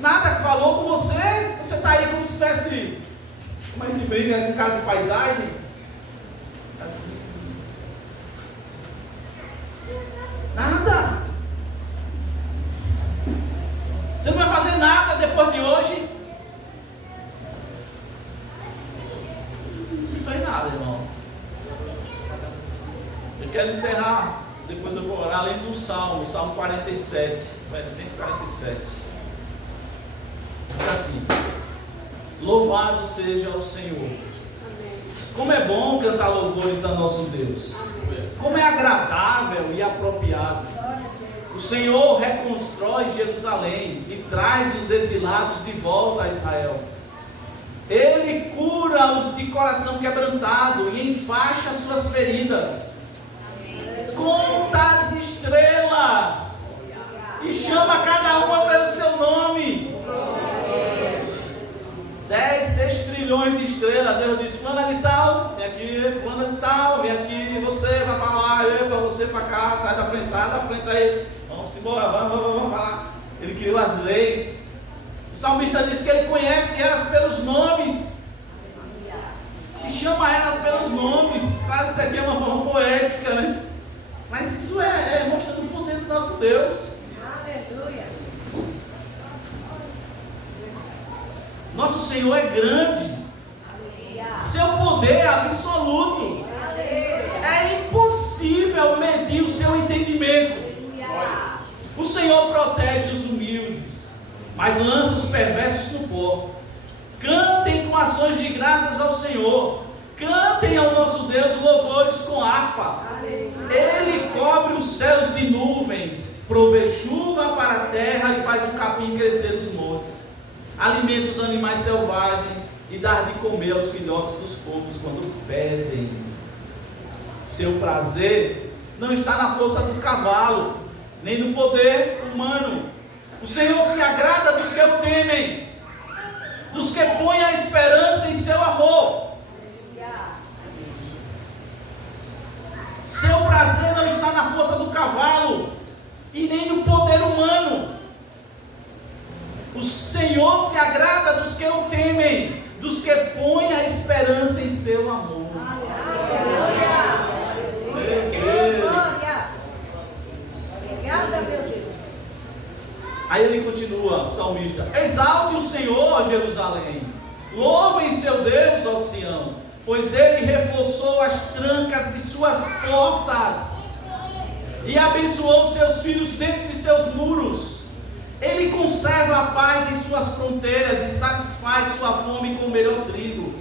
Nada que falou com você. Você está aí como se tivesse, como a gente briga com cara de paisagem, assim. Nada. Você não vai fazer nada depois de hoje. Não fez nada, irmão. Eu quero encerrar. Depois eu vou orar além do Salmo 47, verso 147. Diz assim: louvado seja o Senhor. Como é bom cantar louvores a nosso Deus. Como é agradável e apropriado. O Senhor reconstrói Jerusalém e traz os exilados de volta a Israel. Ele cura os de coração quebrantado e enfaixa suas feridas. Conta as estrelas e chama cada uma pelo seu nome. 6 trilhões de estrelas. Deus disse: fulana de tal, vem aqui, fulana de tal, vem aqui, você vai para lá, eu para você para cá, sai da frente aí, vamos embora, vamos lá. Ele criou as leis. O salmista diz que ele conhece elas pelos nomes e chama elas pelos nomes. Claro que isso aqui é uma forma poética, né? Mas isso é mostrando o poder do nosso Deus. Aleluia. Nosso Senhor é grande. Seu poder é absoluto. É impossível medir o seu entendimento. O Senhor protege os humildes, mas lança os perversos no pó. Cantem com ações de graças ao Senhor. Cantem ao nosso Deus louvores com harpa. Ele cobre os céus de nuvens, provê chuva para a terra e faz o capim crescer nos montes. Alimenta os animais selvagens e dá de comer aos filhotes dos pombos quando pedem. Seu prazer não está na força do cavalo, nem no poder humano. O Senhor se agrada dos que o temem, dos que põem a esperança em seu amor. Seu prazer não está na força do cavalo e nem no poder humano. O Senhor se agrada dos que o temem, dos que põem a esperança em seu amor. Meu Deus. Obrigada, meu Deus. Aí ele continua, o salmista: exalte o Senhor, ó Jerusalém, louvem seu Deus, ó Sião, pois ele reforçou as trancas de suas portas e abençoou seus filhos dentro de seus muros. Ele conserva a paz em suas fronteiras e satisfaz sua fome com o melhor trigo.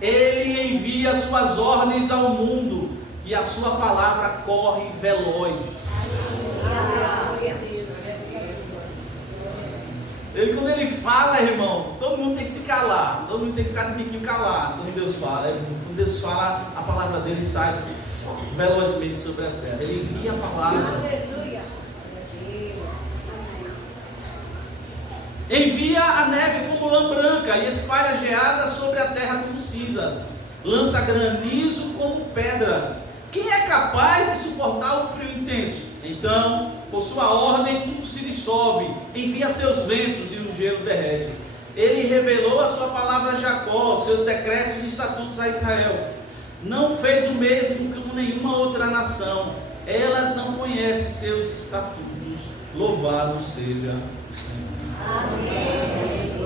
Ele envia suas ordens ao mundo e a sua palavra corre veloz. Quando ele fala, irmão, todo mundo tem que se calar, todo mundo tem que ficar de biquinho calado quando Deus fala. Quando Deus fala, a palavra dele sai velozmente sobre a terra. Ele envia a palavra. Aleluia. Envia a neve como lã branca e espalha geadas sobre a terra como cinzas. Lança granizo como pedras. Quem é capaz de suportar o frio intenso? Então, por sua ordem, tudo se dissolve. Envia seus ventos e o gelo derrete. Ele revelou a sua palavra a Jacó, seus decretos e estatutos a Israel. Não fez o mesmo com nenhuma outra nação. Elas não conhecem seus estatutos. Louvado seja o Senhor. Amém.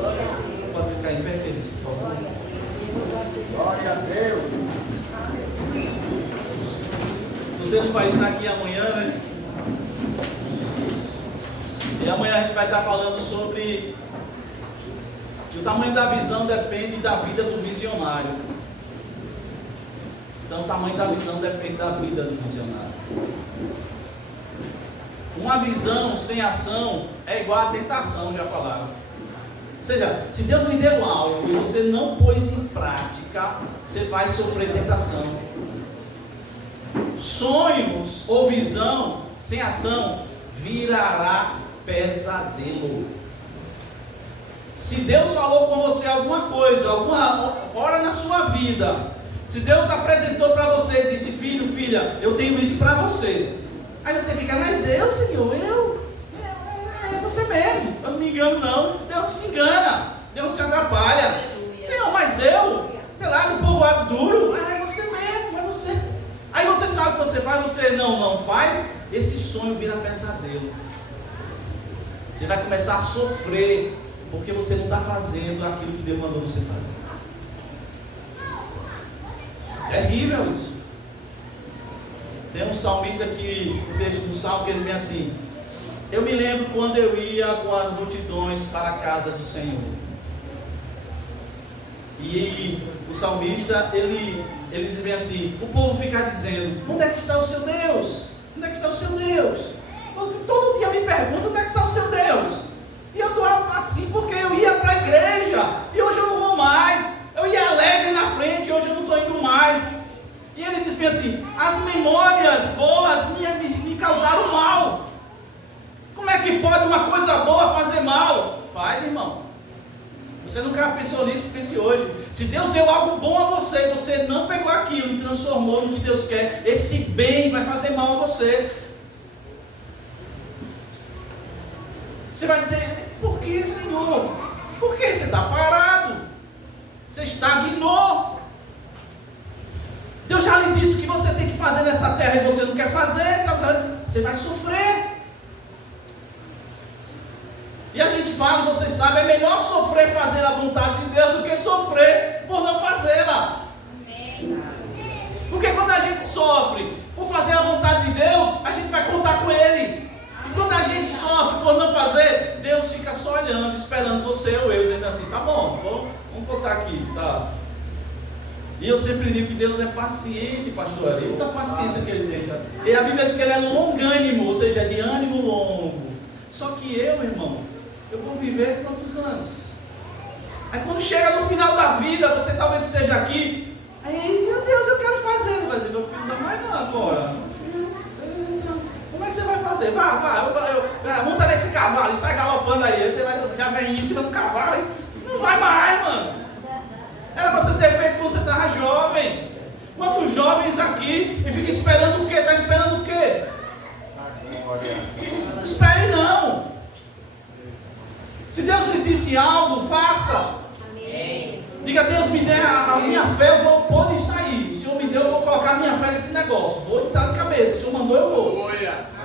Pode ficar em pé, queridos, por favor. Glória a Deus. Você não vai estar aqui amanhã, né? E amanhã a gente vai estar falando sobre que o tamanho da visão depende da vida do visionário. Então o tamanho da visão depende da vida do visionário. Uma visão sem ação é igual a tentação, já falaram. Ou seja, se Deus lhe deu algo e você não pôs em prática, você vai sofrer tentação. Sonhos ou visão sem ação virará pesadelo. Se Deus falou com você alguma coisa, alguma hora na sua vida, se Deus apresentou para você e disse: filho, filha, eu tenho isso para você. Aí você fica: mas eu, Senhor, é você mesmo, eu não me engano não. Deus não se engana, Deus não se atrapalha. Senhor, mas eu, sei lá, no povoado duro, é você mesmo, é você. Aí você sabe o que você faz, você não faz, esse sonho vira pesadelo. Você vai começar a sofrer, porque você não está fazendo aquilo que Deus mandou você fazer. Terrível isso. Tem um salmista aqui, o texto do salmo, que ele vem assim: eu me lembro quando eu ia com as multidões para a casa do Senhor. E o salmista, ele diz bem assim: o povo fica dizendo: onde é que está o seu Deus? Onde é que está o seu Deus? Todo dia me perguntam: onde é que está o seu Deus? E eu estou assim porque eu ia para a igreja e hoje eu não vou mais. Eu ia alegre na frente, hoje eu não estou indo mais. E ele diz bem assim: as memórias boas me causaram mal. Como é que pode uma coisa boa fazer mal? Faz, irmão. Você nunca pensou nisso? Pense hoje. Se Deus deu algo bom a você e você não pegou aquilo e transformou no que Deus quer, esse bem vai fazer mal a você. Você vai dizer: por que, Senhor? Por que você está parado? Você estagnou. Deus já lhe disse o que você tem que fazer nessa terra e você não quer fazer, sabe? Você vai sofrer. E a gente fala, e vocês sabem, é melhor sofrer fazer a vontade de Deus do que sofrer por não fazê-la. Porque quando a gente sofre por fazer a vontade de Deus, a gente vai contar com Ele. E quando a gente sofre por não fazer, Deus fica só olhando, esperando você ou eu, dizendo assim: tá bom, vamos contar aqui, tá? E eu sempre digo que Deus é paciente, pastor. Ele dá paciência que Ele tem. E a Bíblia diz que Ele é longânimo, ou seja, de ânimo longo. Só que eu, irmão, eu vou viver quantos anos? Aí quando chega no final da vida, você talvez esteja aqui, aí, meu Deus, eu quero fazer. Ele vai dizer: meu filho, não dá mais não agora. Meu filho, fazer. Vai, monta nesse cavalo e sai galopando aí. Você vai já vem em cima do cavalo e não vai mais, mano. Era pra você ter feito quando você estava jovem. Quantos jovens aqui e fica esperando o quê? Está esperando o quê? Não espere não. Se Deus lhe disse algo, faça. Amém. Diga, Deus me dê a minha fé, eu vou pôr nisso aí. O Senhor me deu, eu vou colocar a minha fé nesse negócio. Vou entrar de cabeça. O Senhor mandou, eu vou.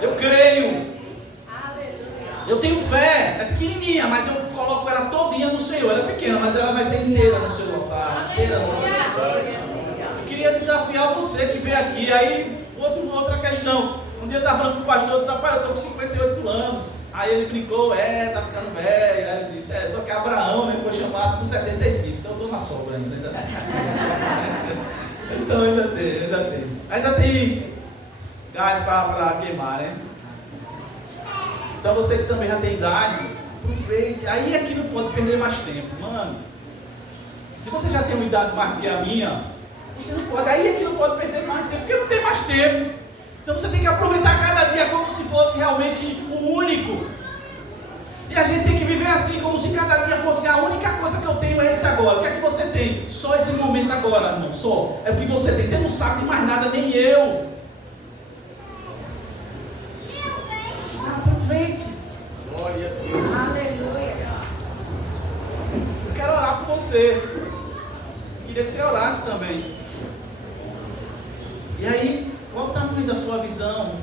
Eu creio. Eu tenho fé. É pequenininha, mas eu coloco ela todinha no Senhor. Ela é pequena, mas ela vai ser inteira no seu altar. Inteira no seu altar. Eu queria desafiar você que veio aqui. Aí, outra questão. Um dia eu estava falando com o pastor, eu disse, rapaz, eu estou com 58 anos. Aí ele brincou, tá ficando velho. Aí ele disse, só que Abraão, né, foi chamado com 75. Então eu estou na sobra ainda. Então ainda tem gás para queimar, né? Então você que também já tem idade, aproveite. Aí aqui não pode perder mais tempo, mano. Se você já tem uma idade mais do que a minha, você não pode. Aí aqui não pode perder mais tempo, porque não tem mais tempo. Então você tem que aproveitar cada dia como se fosse realmente o único. E a gente tem que viver assim, como se cada dia fosse a única coisa que eu tenho é esse agora. O que é que você tem? Só esse momento agora, irmão. Só. É o que você tem. Você não sabe de mais nada, nem eu. Aproveite. Glória a Deus. Aleluia. Eu quero orar por você. Queria que você orasse também. E aí, qual o tamanho da sua visão?